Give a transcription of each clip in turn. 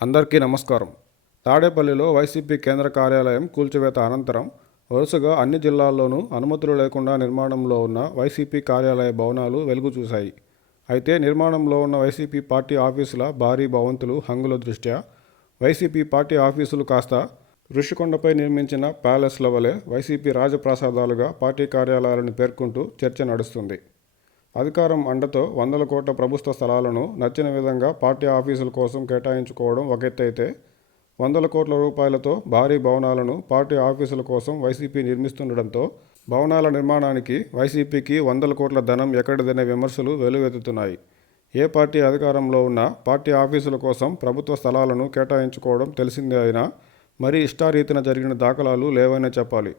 అందరికీ నమస్కారం. తాడేపల్లిలో వైసీపీ కేంద్ర కార్యాలయం కూల్చివేత అనంతరం వరుసగా అన్ని జిల్లాల్లోనూ అనుమతులు లేకుండా నిర్మాణంలో ఉన్న వైసీపీ కార్యాలయ భవనాలు వెలుగు చూశాయి. అయితే నిర్మాణంలో ఉన్న వైసీపీ పార్టీ ఆఫీసుల భారీ భవంతులు హంగుల దృష్ట్యా వైసీపీ పార్టీ ఆఫీసులు కాస్త ఋషికొండపై నిర్మించిన ప్యాలెస్ల వలె వైసీపీ రాజప్రాసాదాలుగా పార్టీ కార్యాలయాలను పేర్కొంటూ చర్చ నడుస్తుంది. అధికారం అండతో వందల కోట్ల ప్రభుత్వ స్థలాలను నచ్చిన విధంగా పార్టీ ఆఫీసుల కోసం కేటాయించుకోవడం ఒక ఎత్తైతే, వందల కోట్ల రూపాయలతో భారీ భవనాలను పార్టీ ఆఫీసుల కోసం వైసీపీ నిర్మిస్తుండడంతో భవనాల నిర్మాణానికి వైసీపీకి వందల కోట్ల ధనం ఎక్కడిదనే విమర్శలు వెల్లువెత్తుతున్నాయి. ఏ పార్టీ అధికారంలో ఉన్నా పార్టీ ఆఫీసుల కోసం ప్రభుత్వ స్థలాలను కేటాయించుకోవడం తెలిసిందే అయినా మరీ ఇష్టారీతిన జరిగిన దాఖలాలు లేవనే చెప్పాలి.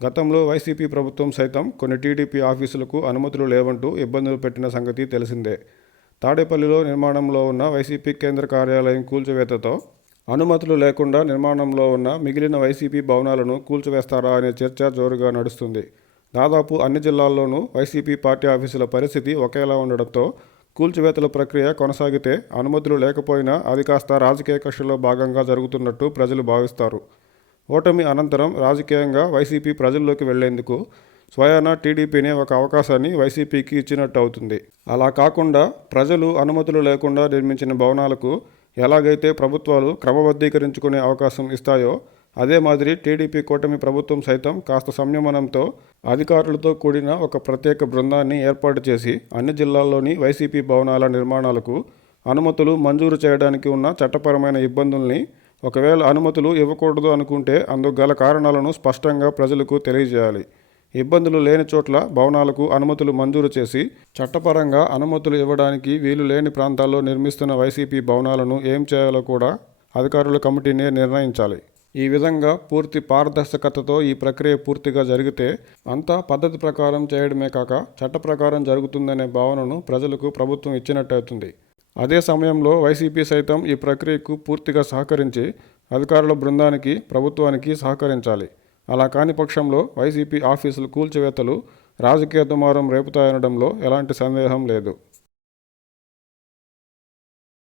గతంలో వైసీపీ ప్రభుత్వం సైతం కొన్ని టీడీపీ ఆఫీసులకు అనుమతులు లేవంటూ ఇబ్బందులు పెట్టిన సంగతి తెలిసిందే. తాడేపల్లిలో నిర్మాణంలో ఉన్న వైసీపీ కేంద్ర కార్యాలయం కూల్చివేతతో అనుమతులు లేకుండా నిర్మాణంలో ఉన్న మిగిలిన వైసీపీ భవనాలను కూల్చివేస్తారా అనే చర్చ జోరుగా నడుస్తుంది. దాదాపు అన్ని జిల్లాల్లోనూ వైసీపీ పార్టీ ఆఫీసుల పరిస్థితి ఒకేలా ఉండడంతో కూల్చివేతల ప్రక్రియ కొనసాగితే అనుమతులు లేకపోయినా అది కాస్త రాజకీయ కక్షలో భాగంగా జరుగుతున్నట్టు ప్రజలు భావిస్తారు. ఓటమి అనంతరం రాజకీయంగా వైసీపీ ప్రజల్లోకి వెళ్లేందుకు స్వయానా టీడీపీనే ఒక అవకాశాన్ని వైసీపీకి ఇచ్చినట్టు అవుతుంది. అలా కాకుండా ప్రజలు అనుమతులు లేకుండా నిర్మించిన భవనాలకు ఎలాగైతే ప్రభుత్వాలు క్రమబద్ధీకరించుకునే అవకాశం ఇస్తాయో అదే మాదిరి టీడీపీ కూటమి ప్రభుత్వం సైతం కాస్త సంయమనంతో అధికారులతో కూడిన ఒక ప్రత్యేక బృందాన్ని ఏర్పాటు చేసి అన్ని జిల్లాల్లోని వైసీపీ భవనాల నిర్మాణాలకు అనుమతులు మంజూరు చేయడానికి ఉన్న చట్టపరమైన ఇబ్బందుల్ని, ఒకవేళ అనుమతులు ఇవ్వకూడదు అనుకుంటే అందుకు గల కారణాలను స్పష్టంగా ప్రజలకు తెలియజేయాలి. ఇబ్బందులు లేని చోట్ల భవనాలకు అనుమతులు మంజూరు చేసి చట్టపరంగా అనుమతులు ఇవ్వడానికి వీలు లేని ప్రాంతాల్లో నిర్మిస్తున్న వైసీపీ భవనాలను ఏం చేయాలో కూడా అధికారుల కమిటీనే నిర్ణయించాలి. ఈ విధంగా పూర్తి పారదర్శకతతో ఈ ప్రక్రియ పూర్తిగా జరిగితే అంతా పద్ధతి ప్రకారం చేయడమే కాక చట్ట ప్రకారం జరుగుతుందనే భావనను ప్రజలకు ప్రభుత్వం ఇచ్చినట్టవుతుంది. అదే సమయంలో వైసీపీ సైతం ఈ ప్రక్రియకు పూర్తిగా సహకరించి అధికారుల బృందానికి, ప్రభుత్వానికి సహకరించాలి. అలా కాని పక్షంలో వైసీపీ ఆఫీసుల కూల్చివేతలు రాజకీయ దుమారం రేపుతాయనడంలో ఎలాంటి సందేహం లేదు.